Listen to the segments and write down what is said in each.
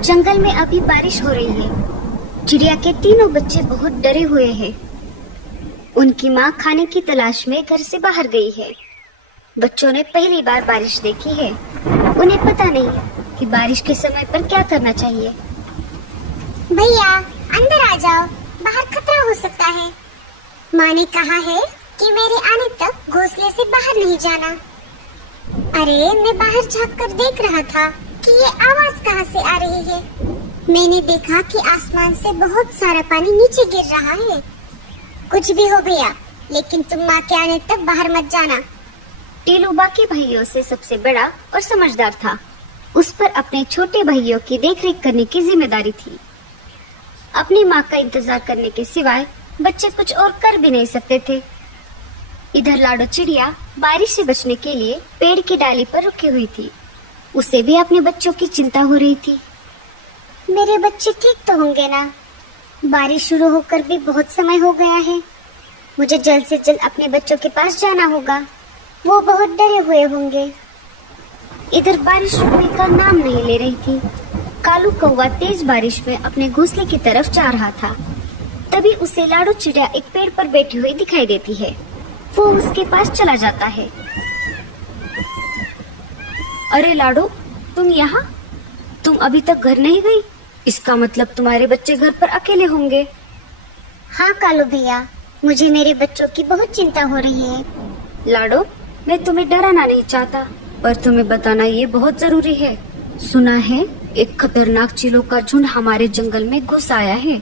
जंगल में अभी बारिश हो रही है। चिड़िया के तीनों बच्चे बहुत डरे हुए हैं। उनकी माँ खाने की तलाश में घर से बाहर गई है। बच्चों ने पहली बार बारिश देखी है। उन्हें पता नहीं कि बारिश के समय पर क्या करना चाहिए। भैया अंदर आ जाओ, बाहर खतरा हो सकता है। माँ ने कहा है कि मेरे आने तक घोंसले से बाहर नहीं जाना। अरे मैं बाहर झांक कर देख रहा था कि ये आवाज कहाँ से आ रही है। मैंने देखा कि आसमान से बहुत सारा पानी नीचे गिर रहा है। कुछ भी हो भैया, लेकिन तुम माँ के आने तक बाहर मत जाना। टीलू बाकी भाइयों से सबसे बड़ा और समझदार था। उस पर अपने छोटे भाइयों की देखरेख करने की जिम्मेदारी थी। अपनी माँ का इंतजार करने के सिवाय बच्चे कुछ और कर भी नहीं सकते थे। इधर लाडो चिड़िया बारिश से बचने के लिए पेड़ की डाली पर रुकी हुई थी। उसे भी अपने बच्चों की चिंता हो रही थी। मेरे बच्चे ठीक तो होंगे ना? बारिश शुरू होकर भी बहुत समय हो गया है। मुझे जल्द से जल्द अपने बच्चों के पास जाना होगा। वो बहुत डरे हुए होंगे। इधर बारिश रुकने का नाम नहीं ले रही थी। कालू कौवा तेज बारिश में अपने घोंसले की तरफ जा रहा था। तभी उसे लाडो चिड़िया एक पेड़ पर बैठी हुई दिखाई देती है। वो उसके पास चला जाता है। अरे लाडो, तुम यहाँ? तुम अभी तक घर नहीं गई? इसका मतलब तुम्हारे बच्चे घर पर अकेले होंगे। हाँ कालू भैया, मुझे मेरे बच्चों की बहुत चिंता हो रही है। लाडो, मैं तुम्हें डराना नहीं चाहता, पर तुम्हें बताना ये बहुत जरूरी है। सुना है एक खतरनाक चीलों का झुंड हमारे जंगल में घुस आया है।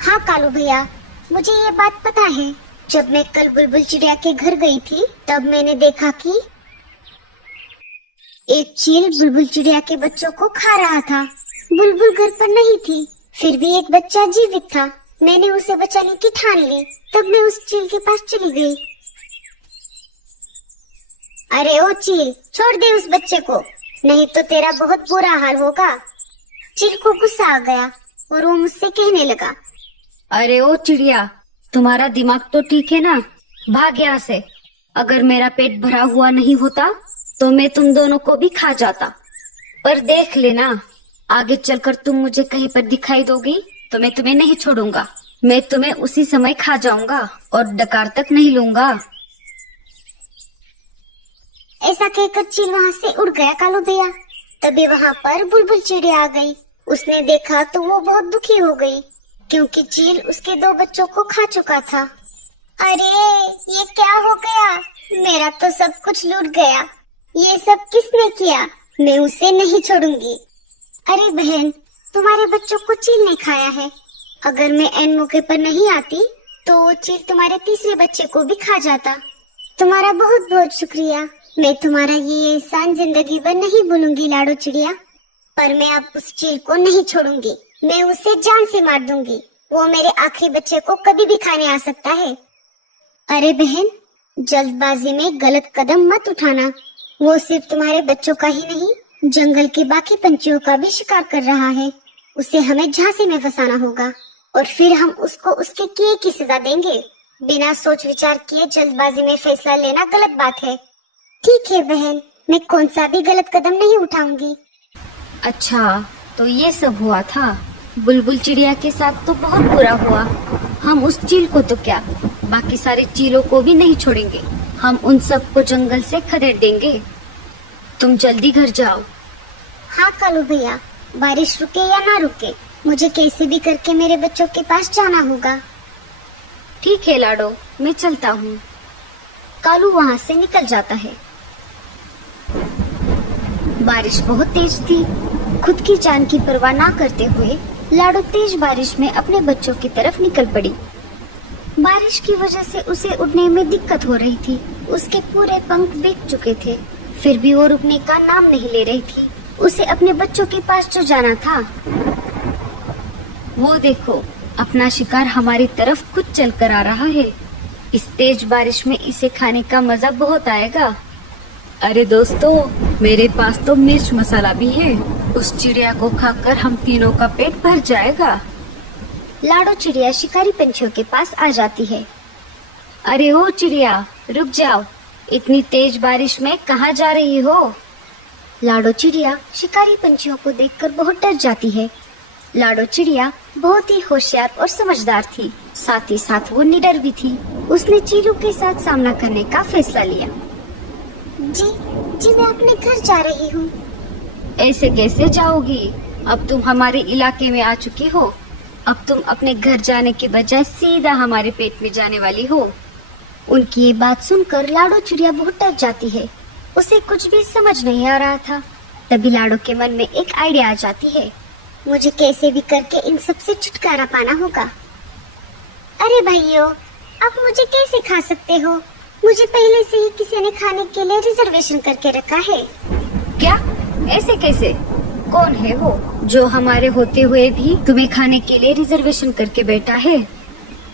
हाँ कालू भैया, मुझे ये बात पता है। जब मैं कल बुलबुल चिड़िया के घर गई थी, तब मैंने देखा कि एक चील बुलबुल चिड़िया के बच्चों को खा रहा था। बुलबुल घर पर नहीं थी, फिर भी एक बच्चा जीवित था। मैंने उसे बचाने की ठान ली। तब मैं उस चील के पास चली गई। अरे ओ चील, छोड़ दे उस बच्चे को, नहीं तो तेरा बहुत बुरा हाल होगा। चील को गुस्सा आ गया और वो मुझसे कहने लगा, अरे ओ चिड़िया, तुम्हारा दिमाग तो ठीक है ना? भाग यहाँ से। अगर मेरा पेट भरा हुआ नहीं होता तो मैं तुम दोनों को भी खा जाता। पर देख लेना, आगे चलकर तुम मुझे कहीं पर दिखाई दोगी तो मैं तुम्हें नहीं छोड़ूंगा। मैं तुम्हें उसी समय खा जाऊंगा और डकार तक नहीं लूंगा। ऐसा कहकर चील वहाँ से उड़ गया कालू भैया। तभी वहाँ पर बुलबुल चिड़िया आ गई। उसने देखा तो वो बहुत दुखी हो गई, क्योंकि चील उसके 2 बच्चों को खा चुका था। अरे ये क्या हो गया? मेरा तो सब कुछ लूट गया। ये सब किसने किया? मैं उसे नहीं छोड़ूंगी। अरे बहन, तुम्हारे बच्चों को चील ने खाया है। अगर मैं एन मौके पर नहीं आती तो वो चील तुम्हारे तीसरे बच्चे को भी खा जाता। तुम्हारा बहुत बहुत शुक्रिया। मैं तुम्हारा ये एहसान जिंदगी भर नहीं भूलूंगी लाडो चिड़िया। पर मैं अब उस चील को नहीं छोड़ूंगी। मैं उसे जान से मार दूंगी। वो मेरे आखिरी बच्चे को कभी भी खाने आ सकता है। अरे बहन, जल्दबाजी में गलत कदम मत उठाना। वो सिर्फ तुम्हारे बच्चों का ही नहीं, जंगल के बाकी पंछियों का भी शिकार कर रहा है। उसे हमें झांसे में फंसाना होगा और फिर हम उसको उसके किए की सजा देंगे। बिना सोच विचार किए जल्दबाजी में फैसला लेना गलत बात है। ठीक है बहन, मैं कौन सा भी गलत कदम नहीं उठाऊंगी। अच्छा, तो ये सब हुआ था। बुलबुल चिड़िया के साथ तो बहुत बुरा हुआ। हम उस चील को तो क्या, बाकी सारे चीलों को भी नहीं छोड़ेंगे। हम उन सबको जंगल से खदेड़ देंगे। तुम जल्दी घर जाओ। हाँ कालू भैया, बारिश रुके या ना रुके, मुझे कैसे भी करके मेरे बच्चों के पास जाना होगा। ठीक है लाडो, मैं चलता हूँ। कालू वहाँ से निकल जाता है। बारिश बहुत तेज थी। खुद की जान की परवाह ना करते हुए लाडो तेज बारिश में अपने बच्चों की तरफ निकल पड़ी। बारिश की वजह से उसे उड़ने में दिक्कत हो रही थी। उसके पूरे पंख भीग चुके थे, फिर भी वो रुकने का नाम नहीं ले रही थी। उसे अपने बच्चों के पास जो जाना था। वो देखो, अपना शिकार हमारी तरफ खुद चल कर आ रहा है। इस तेज बारिश में इसे खाने का मजा बहुत आएगा। अरे दोस्तों, मेरे पास तो मिर्च मसाला भी है। उस चिड़िया को खाकर हम तीनों का पेट भर जाएगा। लाडो चिड़िया शिकारी पंछियों के पास आ जाती है। अरे ओ चिड़िया, रुक जाओ। इतनी तेज बारिश में कहाँ जा रही हो? लाडो चिड़िया शिकारी पंछियों को देखकर बहुत डर जाती है। लाडो चिड़िया बहुत ही होशियार और समझदार थी, साथ ही साथ वो निडर भी थी। उसने चीलों के साथ सामना करने का फैसला लिया। जी जी मैं अपने घर जा रही हूँ। ऐसे कैसे जाओगी? अब तुम हमारे इलाके में आ चुकी हो। अब तुम अपने घर जाने के बजाय सीधा हमारे पेट में जाने वाली हो। उनकी ये बात सुनकर लाडो चिड़िया बहुत डर जाती है। उसे कुछ भी समझ नहीं आ रहा था। तभी लाडो के मन में एक आइडिया आ जाती है। मुझे कैसे भी करके इन सब से छुटकारा पाना होगा। अरे भाइयों, आप मुझे कैसे खा सकते हो? मुझे पहले से ही किसी ने खाने के लिए रिजर्वेशन करके रखा है। क्या? ऐसे कैसे? कौन है वो जो हमारे होते हुए भी तुम्हें खाने के लिए रिजर्वेशन करके बैठा है?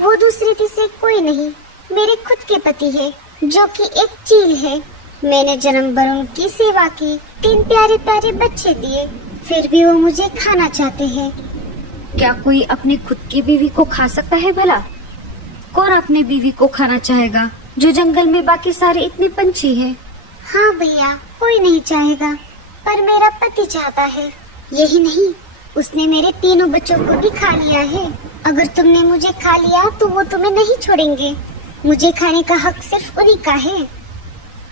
वो दूसरे तीसरे कोई नहीं, मेरे खुद के पति है, जो कि एक चील है। मैंने जन्म भर उनकी सेवा की, 3 प्यारे प्यारे बच्चे दिए, फिर भी वो मुझे खाना चाहते हैं। क्या कोई अपनी खुद की बीवी को खा सकता है भला? कौन अपनी बीवी को खाना चाहेगा जो जंगल में बाकी सारे इतने पंछी हैं? हाँ भैया, कोई नहीं चाहेगा, पर मेरा पति चाहता है। यही नहीं, उसने मेरे 3 बच्चों को भी खा लिया है। अगर तुमने मुझे खा लिया तो वो तुम्हें नहीं छोड़ेंगे। मुझे खाने का हक सिर्फ उन्हीं का है।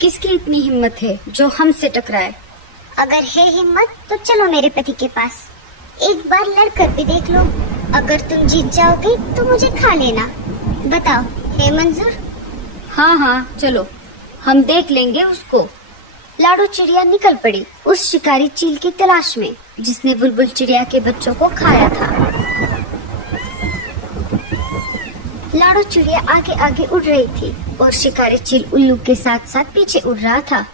किसकी इतनी हिम्मत है जो हमसे टकराए? अगर है हिम्मत तो चलो मेरे पति के पास, एक बार लड़कर भी देख लो। अगर तुम जीत जाओगे तो मुझे खा लेना। बताओ, है मंजूर? हाँ हाँ चलो, हम देख लेंगे उसको। लाडो चिड़िया निकल पड़ी उस शिकारी चील की तलाश में जिसने बुलबुल चिड़िया के बच्चों को खाया था। लाडो चिड़िया आगे आगे उड़ रही थी और शिकारी चील उल्लू के साथ साथ पीछे उड़ रहा था।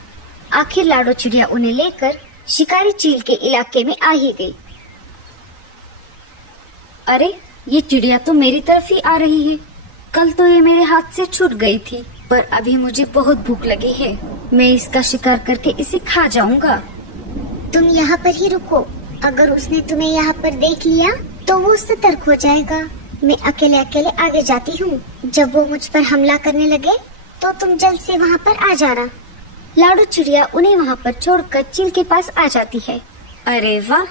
आखिर लाडो चिड़िया उन्हें लेकर शिकारी चील के इलाके में आ ही गई। अरे, ये चिड़िया तो मेरी तरफ ही आ रही है। कल तो ये मेरे हाथ से छूट गई थी, पर अभी मुझे बहुत भूख लगी है। मैं इसका शिकार करके इसे खा जाऊंगा। तुम यहाँ पर ही रुको। अगर उसने तुम्हें यहाँ पर देख लिया तो वो सतर्क हो जाएगा। मैं अकेले अकेले आगे जाती हूँ। जब वो मुझ पर हमला करने लगे तो तुम जल्द से वहाँ पर आ जाना। लाडो चिड़िया उन्हें वहाँ पर छोड़कर चील के पास आ जाती है। अरे वाह,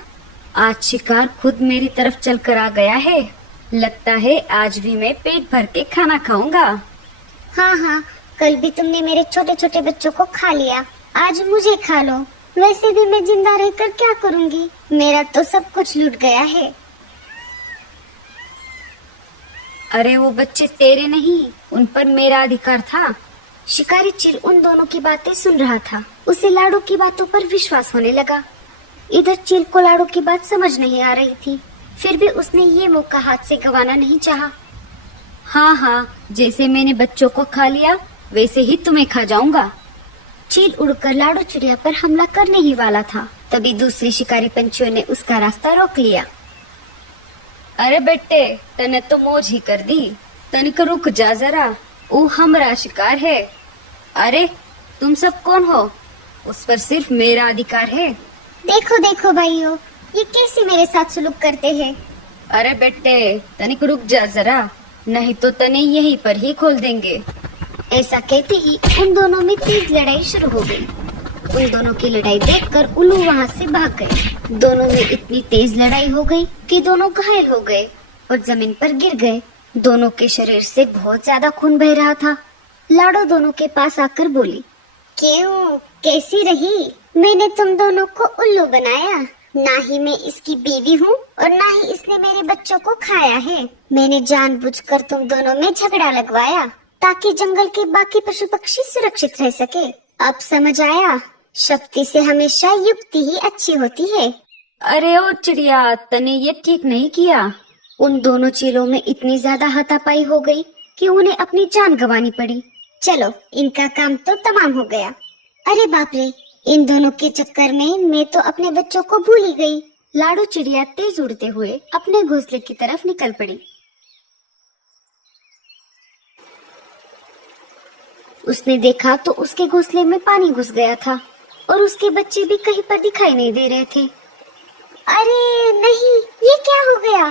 आज शिकार खुद मेरी तरफ चलकर आ गया है। लगता है आज भी मैं पेट भर के खाना खाऊंगा। हाँ हाँ, कल भी तुमने मेरे छोटे छोटे बच्चों को खा लिया, आज मुझे खा लो। वैसे भी मैं जिंदा रहकर क्या करूँगी? मेरा तो सब कुछ लूट गया है। अरे वो बच्चे तेरे नहीं, उन पर मेरा अधिकार था। शिकारी चील उन दोनों की बातें सुन रहा था। उसे लाडो की बातों पर विश्वास होने लगा। इधर चील को लाडो की बात समझ नहीं आ रही थी, फिर भी उसने ये मौका हाथ से गंवाना नहीं चाहा। हाँ हाँ, जैसे मैंने बच्चों को खा लिया वैसे ही तुम्हें खा जाऊंगा। चील उड़कर लाडो चिड़िया पर हमला करने ही वाला था, तभी दूसरे शिकारी पंछियों ने उसका रास्ता रोक लिया। अरे बेटे, तने तो मौज ही कर दी। तनिक रुक जा जरा, वो हमारा शिकार है। अरे तुम सब कौन हो? उस पर सिर्फ मेरा अधिकार है। देखो देखो भाइयों, ये कैसे मेरे साथ सुलूक करते हैं। अरे बेटे, तनिक रुक जा जरा, नहीं तो तने यहीं पर ही खोल देंगे। ऐसा कहते ही उन दोनों में तेज लड़ाई शुरू हो गई। उन दोनों की लड़ाई देखकर उल्लू वहाँ से भाग गए। दोनों में इतनी तेज लड़ाई हो गई कि दोनों घायल हो गए और जमीन पर गिर गए। दोनों के शरीर से बहुत ज्यादा खून बह रहा था। लाडो दोनों के पास आकर बोली, क्यों, कैसी रही? मैंने तुम दोनों को उल्लू बनाया। ना ही मैं इसकी बीवी हूँ और ना ही इसने मेरे बच्चों को खाया है। मैंने जानबूझकर तुम दोनों में झगड़ा लगवाया ताकि जंगल के बाकी पशु पक्षी सुरक्षित रह सके। अब समझ आया, शक्ति से हमेशा युक्ति ही अच्छी होती है। अरे ओ चिड़िया, तने ये ठीक नहीं किया। उन दोनों चीलों में इतनी ज्यादा हाथापाई हो गई कि उन्हें अपनी जान गंवानी पड़ी। चलो, इनका काम तो तमाम हो गया। अरे बाप रे, इन दोनों के चक्कर में मैं तो अपने बच्चों को भूल ही गई। लाडो चिड़िया तेज उड़ते हुए अपने घोंसले की तरफ निकल पड़ी। उसने देखा तो उसके घोंसले में पानी घुस गया था और उसके बच्चे भी कहीं पर दिखाई नहीं दे रहे थे। अरे नहीं, ये क्या हो गया?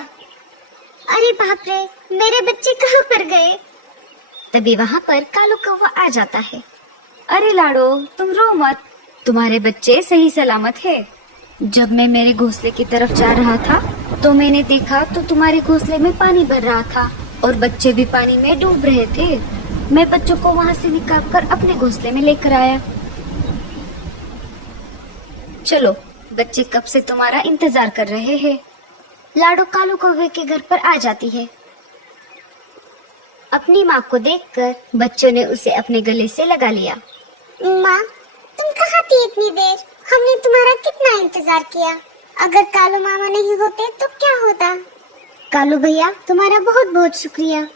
अरे बाप रे, मेरे बच्चे कहाँ पर गए? तभी वहाँ पर कालू कौवा आ जाता है। अरे लाडो, तुम रो मत, तुम्हारे बच्चे सही सलामत है। जब मैं मेरे घोंसले की तरफ जा रहा था तो मैंने देखा तो तुम्हारे घोंसले में पानी भर रहा था और बच्चे भी पानी में डूब रहे थे। मैं बच्चों को वहां से निकाल कर अपने घोंसले में लेकर आया। चलो, बच्चे कब से तुम्हारा इंतजार कर रहे हैं। लाडो कालू कौवे के घर पर आ जाती है। अपनी माँ को देखकर बच्चों ने उसे अपने गले से लगा लिया। माँ, तुम कहाँ थी इतनी देर? हमने तुम्हारा कितना इंतजार किया। अगर कालू मामा नहीं होते तो क्या होता? कालू भैया, तुम्हारा बहुत बहुत शुक्रिया।